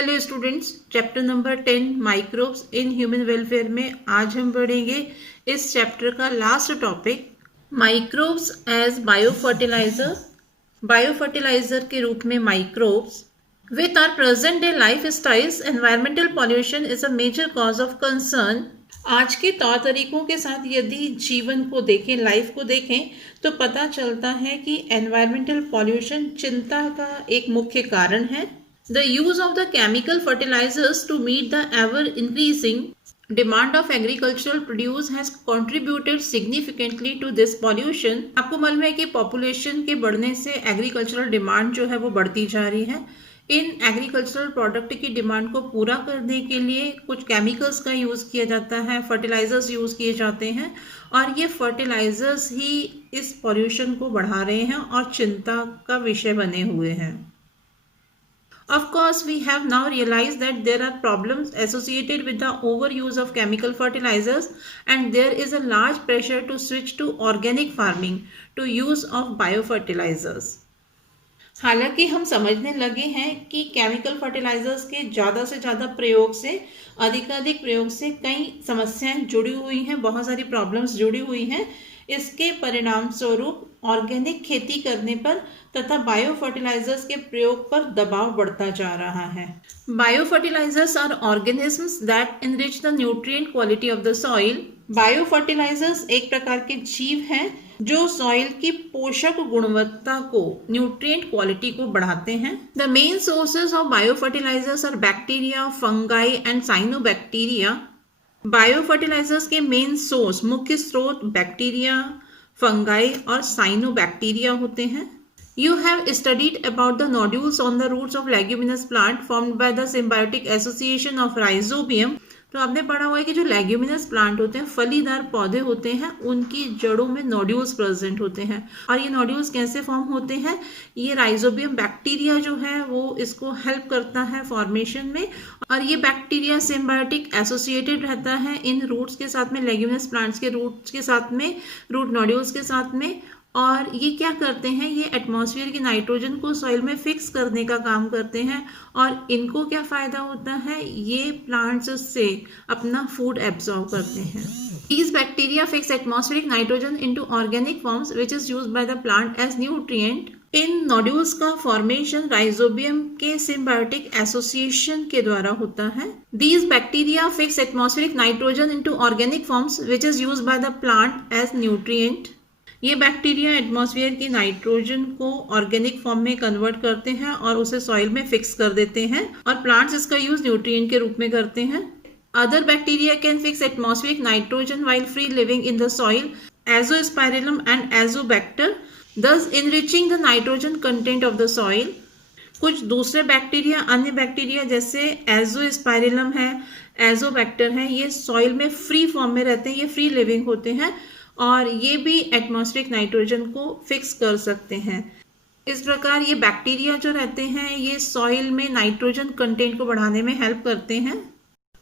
Hello students, chapter number 10 microbes in human welfare में आज हम पढ़ेंगे इस चैप्टर का last topic microbes as biofertilizer. Biofertilizer के रूप में microbes with our present day lifestyles environmental pollution is a major cause of concern. आज के तौर तरीकों के साथ यदि जीवन को देखें, लाइफ को देखें, तो पता चलता है कि एनवायरमेंटल पॉल्यूशन चिंता का एक मुख्य कारण है। The use of the chemical fertilizers to meet the ever-increasing demand of agricultural produce has contributed significantly to this pollution। आपको मालूम है कि पॉपुलेशन के बढ़ने से एग्रीकल्चरल डिमांड जो है वो बढ़ती जा रही है। इन एग्रीकल्चरल प्रोडक्ट की डिमांड को पूरा करने के लिए कुछ केमिकल्स का यूज़ किया जाता है, फर्टिलाइजर्स यूज़ किए जाते हैं और ये फर्टिलाइजर्स ही इस पॉल्यूशन को बढ़ा रहे हैं और चिंता का विषय बने हुए हैं। Of course, we have now realized that there are problems associated with the overuse of chemical fertilizers and there is a large pressure to switch to organic farming to use of biofertilizers। हालांकि हम समझने लगे हैं कि chemical fertilisers के ज़्यादा से ज़्यादा प्रयोग से, अधिकाधिक प्रयोग से कई समस्याएं जुड़ी हुई हैं, बहुत सारी प्रॉब्लम्स जुड़ी हुई हैं। इसके परिणाम स्वरूप ऑर्गेनिक खेती करने पर तथा बायो फर्टिलाइजर्स के प्रयोग पर दबाव बढ़ता जा रहा है। Biofertilizers are organisms that enrich the nutrient quality of the soil. Biofertilizers एक प्रकार के जीव हैं जो सॉइल की पोषक गुणवत्ता को, न्यूट्रिएंट क्वालिटी को बढ़ाते हैं। The main sources of biofertilizers are bacteria, fungi and cyanobacteria. Biofertilizers के मेन सोर्स, मुख्य स्रोत बैक्टीरिया, फंगाई और साइनोबैक्टीरिया होते हैं। You have studied about the nodules on the roots of leguminous plant formed by the symbiotic association of rhizobium। तो आपने पढ़ा हुआ है कि जो लेग्यूमिनस प्लांट होते हैं, फलीदार पौधे होते हैं, उनकी जड़ों में नोड्यूल्स प्रेजेंट होते हैं। और ये नोड्यूल्स कैसे फॉर्म होते हैं? ये राइजोबियम बैक्टीरिया जो है वो इसको हेल्प करता है फॉर्मेशन में और ये बैक्टीरिया सिम्बायोटिक एसोसिएटेड रहता है इन रूट्स के साथ में, लेग्यूमिनस प्लांट्स के रूट्स के साथ में, रूट नोड्यूल्स के साथ में। और ये क्या करते हैं? ये एटमॉस्फेयर की नाइट्रोजन को सॉइल में फिक्स करने का काम करते हैं और इनको क्या फ़ायदा होता है? ये प्लांट्स से अपना फूड एब्जॉर्ब करते हैं। These bacteria fix atmospheric nitrogen into organic forms which is used by the plant as nutrient। In nodules का फॉर्मेशन राइजोबियम के सिम्बायोटिक एसोसिएशन के द्वारा होता है। These bacteria fix atmospheric nitrogen into organic forms which is used by the plant as nutrient। ये bacteria atmosphere की nitrogen को organic form में कन्वर्ट करते हैं और उसे सॉइल में फिक्स कर देते हैं और प्लांट्स इसका यूज न्यूट्रिएंट के रूप में करते हैं। Other bacteria can fix atmospheric nitrogen while free living in the soil, Azospirillum and Azotobacter, thus enriching the nitrogen content of the soil। कुछ दूसरे बैक्टीरिया, अन्य बैक्टीरिया जैसे एजोस्पाइरिलम है, एजोबैक्टर है, ये सॉइल में फ्री फॉर्म में रहते हैं, ये फ्री लिविंग होते हैं और ये भी एटमॉस्फेरिक नाइट्रोजन को फिक्स कर सकते हैं। इस प्रकार ये बैक्टीरिया जो रहते हैं ये सॉइल में नाइट्रोजन कंटेंट को बढ़ाने में हेल्प करते हैं।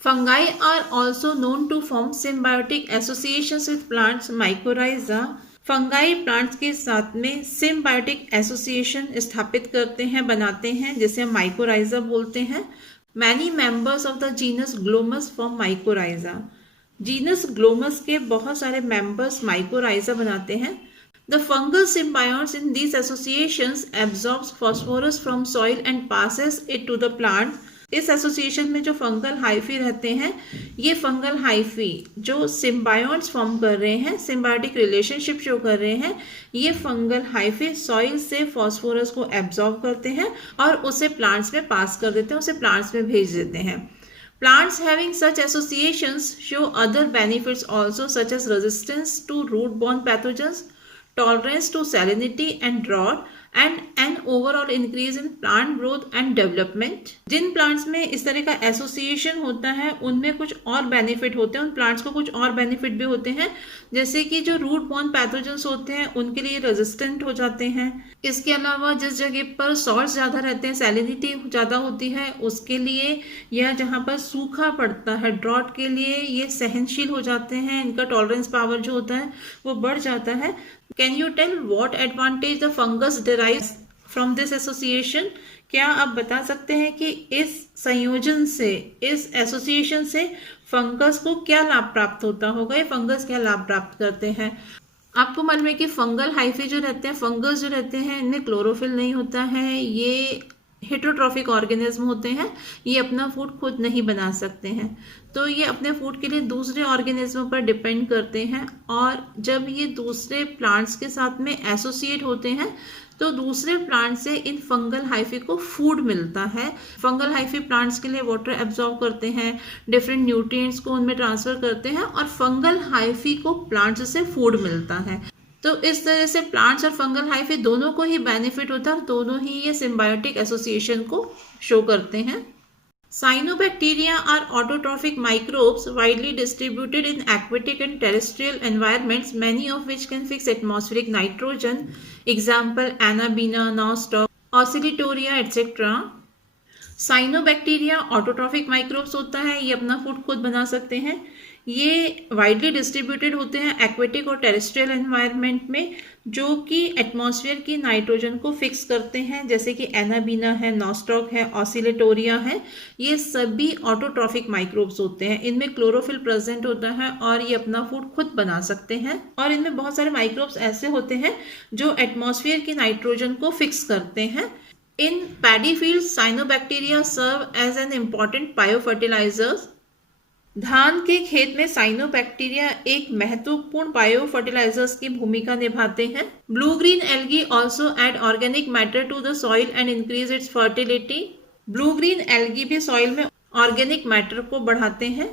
Fungi are also known to form symbiotic associations with plants, mycorrhiza. Fungi plants के साथ में सिम्बायोटिक एसोसिएशन स्थापित करते हैं, बनाते हैं, जिसे हम माइकोराइजा बोलते हैं। Many members of the genus Glomus form mycorrhiza. Genus Glomus के बहुत सारे मेंबर्स माइकोराइजा बनाते हैं। The fungal symbionts in these associations absorbs phosphorus from soil and passes it to the plant. इस एसोसिएशन में जो फंगल हाइफी रहते हैं, ये फंगल हाइफी जो सिम्बायोट्स फॉर्म कर रहे हैं, सिम्बायोटिक रिलेशनशिप जो कर रहे हैं, ये फंगल हाइफी सॉइल से फॉस्फोरस को एब्जॉर्ब करते हैं और उसे प्लांट्स में पास कर देते हैं, उसे प्लांट्स में भेज देते हैं। Plants having such associations show other benefits also, such as resistance to root-borne pathogens, tolerance to salinity and drought, and an overall increase in plant growth and development। जिन प्लांट्स में इस तरह का एसोसिएशन होता है उनमें कुछ और बेनिफिट होते हैं, उन प्लांट्स को कुछ और बेनिफिट भी होते हैं, जैसे कि जो रूट बॉर्न पैथोजेंस होते हैं उनके लिए रेजिस्टेंट हो जाते हैं। इसके अलावा जिस जगह पर सॉल्ट्स ज़्यादा रहते हैं, सैलिनिटी ज़्यादा होती है, उसके लिए या जहाँ पर सूखा पड़ता है, ड्रॉट के लिए ये सहनशील हो जाते हैं, इनका टॉलरेंस पावर जो होता है वो बढ़ जाता है। Can you tell what advantage the fungus derives from this association? क्या आप बता सकते हैं कि इस संयोजन से, इस एसोसिएशन से फंगस को क्या लाभ प्राप्त होता होगा, या फंगस क्या लाभ प्राप्त करते हैं? आपको मालूम है कि फंगल हाइफी जो रहते हैं, फंगस जो रहते हैं, इनमें क्लोरोफिल नहीं होता है, ये हेटरोट्रॉफिक ऑर्गेनिज्म होते हैं, ये अपना फूड खुद नहीं बना सकते हैं, तो ये अपने फूड के लिए दूसरे ऑर्गेनिज्म पर डिपेंड करते हैं, और जब ये दूसरे प्लांट्स के साथ में एसोसिएट होते हैं तो दूसरे प्लांट से इन फंगल हाइफी को फूड मिलता है। फंगल हाइफी प्लांट्स के लिए वाटर एब्जॉर्ब करते हैं, डिफरेंट न्यूट्रिएंट्स को उनमें ट्रांसफर करते हैं, और फंगल हाइफी को प्लांट्स से फूड मिलता है। तो इस तरह से प्लांट्स और फंगल हाइफी दोनों को ही बेनिफिट होता है, और दोनों ही ये सिम्बायोटिक एसोसिएशन को शो करते हैं। Cyanobacteria are autotrophic microbes widely distributed in aquatic and terrestrial environments, many of which can fix atmospheric nitrogen. Example, Anabaena, Nostoc, Oscillatoria, etc. Cyanobacteria autotrophic microbes होता है, ये अपना फूड खुद बना सकते हैं। ये वाइडली डिस्ट्रीब्यूटेड होते हैं एक्वेटिक और टेरेस्ट्रियल एनवायरनमेंट में, जो कि एटमॉस्फेयर की नाइट्रोजन को फिक्स करते हैं, जैसे कि एनाबीना है, नॉस्टॉक है, ऑसिलेटोरिया है। ये सभी ऑटोट्रॉफिक माइक्रोब्स होते हैं, इनमें क्लोरोफिल प्रेजेंट होता है और ये अपना फूड खुद बना सकते हैं। और इनमें बहुत सारे माइक्रोब्स ऐसे होते हैं जो एटमॉस्फेयर की नाइट्रोजन को फिक्स करते हैं। In paddy fields, cyanobacteria serve as an important biofertilizers. धान के खेत में साइनोबैक्टीरिया एक महत्वपूर्ण बायोफर्टिलाइजर्स की भूमिका निभाते हैं। Blue green algae also add organic matter to the soil and increase its fertility. Blue green algae भी सॉइल में ऑर्गेनिक मैटर को बढ़ाते हैं।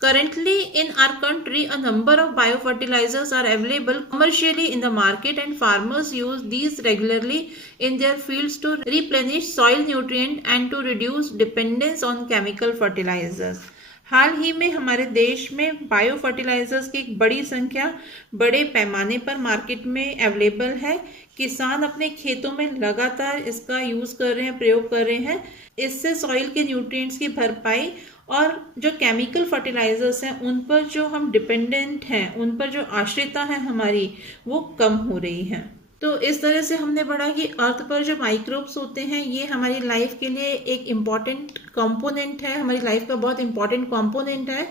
Currently in our country, a number of biofertilizers are available commercially in the market, and farmers use these regularly in their fields to replenish soil nutrient and to reduce dependence on chemical fertilizers. हाल ही में हमारे देश में bio fertilisers की एक बड़ी संख्या बड़े पैमाने पर मार्केट में अवेलेबल है। किसान अपने खेतों में लगातार इसका यूज़ कर रहे हैं, प्रयोग कर रहे हैं। इससे सॉइल के न्यूट्रिएंट्स की भरपाई और जो केमिकल फर्टिलाइजर्स हैं उन पर जो हम डिपेंडेंट हैं, उन पर जो आश्रितता है हमारी, वो कम हो रही है। तो इस तरह से हमने पढ़ा कि अर्थ पर जो माइक्रोब्स होते हैं ये हमारी लाइफ के लिए एक इम्पॉर्टेंट कंपोनेंट है, हमारी लाइफ का बहुत इम्पॉर्टेंट कंपोनेंट है।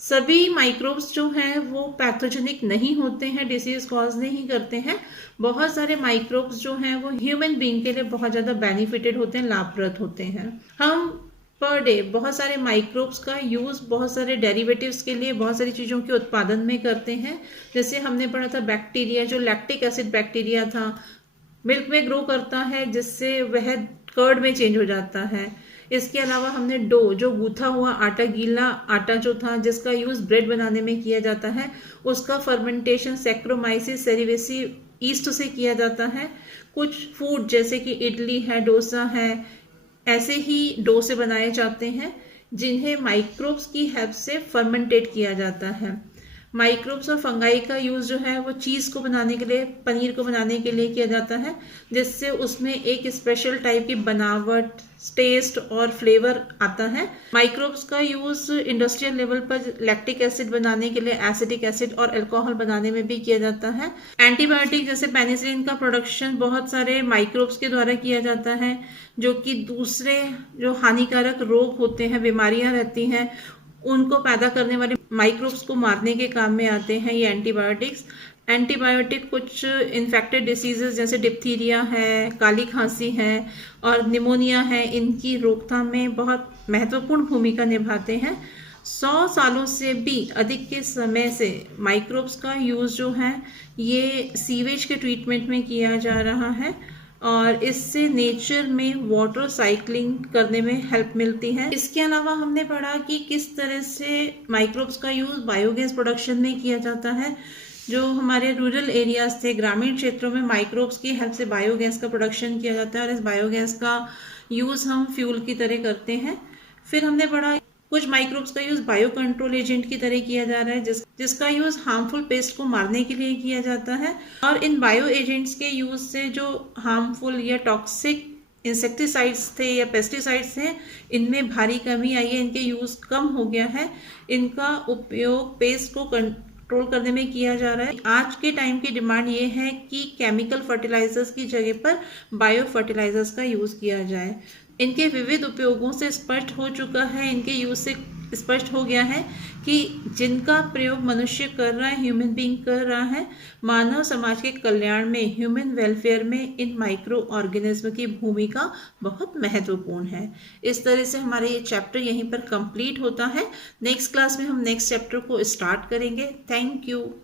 सभी माइक्रोब्स जो हैं वो पैथोजेनिक नहीं होते हैं, डिसीज कॉज नहीं करते हैं। बहुत सारे माइक्रोब्स जो हैं वो ह्यूमन बीइंग के लिए बहुत ज़्यादा बेनिफिटेड होते हैं, लाभप्रद होते हैं। हम पर डे बहुत सारे माइक्रोब्स का यूज़ बहुत सारे डेरिवेटिव्स के लिए, बहुत सारी चीज़ों के उत्पादन में करते हैं। जैसे हमने पढ़ा था बैक्टीरिया, जो लैक्टिक एसिड बैक्टीरिया था, मिल्क में ग्रो करता है जिससे वह कर्ड में चेंज हो जाता है। इसके अलावा हमने डो, जो गूथा हुआ आटा, गीला आटा जो था जिसका यूज़ ब्रेड बनाने में किया जाता है, उसका फर्मेंटेशन सैक्रोमाइसिस सेरेवेसी ईस्ट से किया जाता है। कुछ फूड जैसे कि इडली है, डोसा है, ऐसे ही डो से बनाए जाते हैं जिन्हें माइक्रोब्स की हेल्प से फर्मेंटेट किया जाता है। माइक्रोब्स और फंगाई का यूज़ जो है वो चीज़ को बनाने के लिए, पनीर को बनाने के लिए किया जाता है, जिससे उसमें एक स्पेशल टाइप की बनावट, टेस्ट और फ्लेवर आता है। माइक्रोब्स का यूज़ इंडस्ट्रियल लेवल पर लैक्टिक एसिड बनाने के लिए, एसिटिक एसिड और अल्कोहल बनाने में भी किया जाता है। एंटीबायोटिक जैसे पेनिसिलिन का प्रोडक्शन बहुत सारे माइक्रोब्स के द्वारा किया जाता है, जो कि दूसरे जो हानिकारक रोग होते हैं, बीमारियां रहती हैं, उनको पैदा करने वाले माइक्रोब्स को मारने के काम में आते हैं ये एंटीबायोटिक्स। एंटीबायोटिक कुछ इन्फेक्टेड डिसीजेस जैसे डिप्थीरिया है, काली खांसी है और निमोनिया है, इनकी रोकथाम में बहुत महत्वपूर्ण भूमिका निभाते हैं। 100 सालों से भी अधिक के समय से माइक्रोब्स का यूज़ जो है ये सीवेज के ट्रीटमेंट में किया जा रहा है, और इससे नेचर में वाटर साइक्लिंग करने में हेल्प मिलती है। इसके अलावा हमने पढ़ा कि किस तरह से माइक्रोब्स का यूज़ बायोगैस प्रोडक्शन में किया जाता है। जो हमारे रूरल एरियाज थे, ग्रामीण क्षेत्रों में माइक्रोब्स की हेल्प से बायोगैस का प्रोडक्शन किया जाता है, और इस बायोगैस का यूज़ हम फ्यूल की तरह करते हैं। फिर हमने पढ़ा कुछ माइक्रोब्स का यूज़ बायो कंट्रोल एजेंट की तरह किया जा रहा है, जिसका यूज़ हार्मफुल पेस्ट को मारने के लिए किया जाता है। और इन बायो एजेंट्स के यूज़ से जो हार्मफुल या टॉक्सिक इंसेक्टिसाइड्स थे या पेस्टिसाइड्स थे, इनमें भारी कमी आई है, इनके यूज़ कम हो गया है। इनका उपयोग पेस्ट को कंट्रोल करने में किया जा रहा है। आज के टाइम की डिमांड ये है कि केमिकल फर्टिलाइजर्स की जगह पर बायो फर्टिलाइजर्स का यूज़ किया जाए। इनके विविध उपयोगों से स्पष्ट हो चुका है, इनके यूज से स्पष्ट हो गया है कि जिनका प्रयोग मनुष्य कर रहा है, ह्यूमन बीइंग कर रहा है, मानव समाज के कल्याण में, ह्यूमन वेलफेयर में इन माइक्रो ऑर्गेनिज्म की भूमिका बहुत महत्वपूर्ण है। इस तरह से हमारे ये चैप्टर यहीं पर कंप्लीट होता है। नेक्स्ट क्लास में हम नेक्स्ट चैप्टर को स्टार्ट करेंगे। Thank you.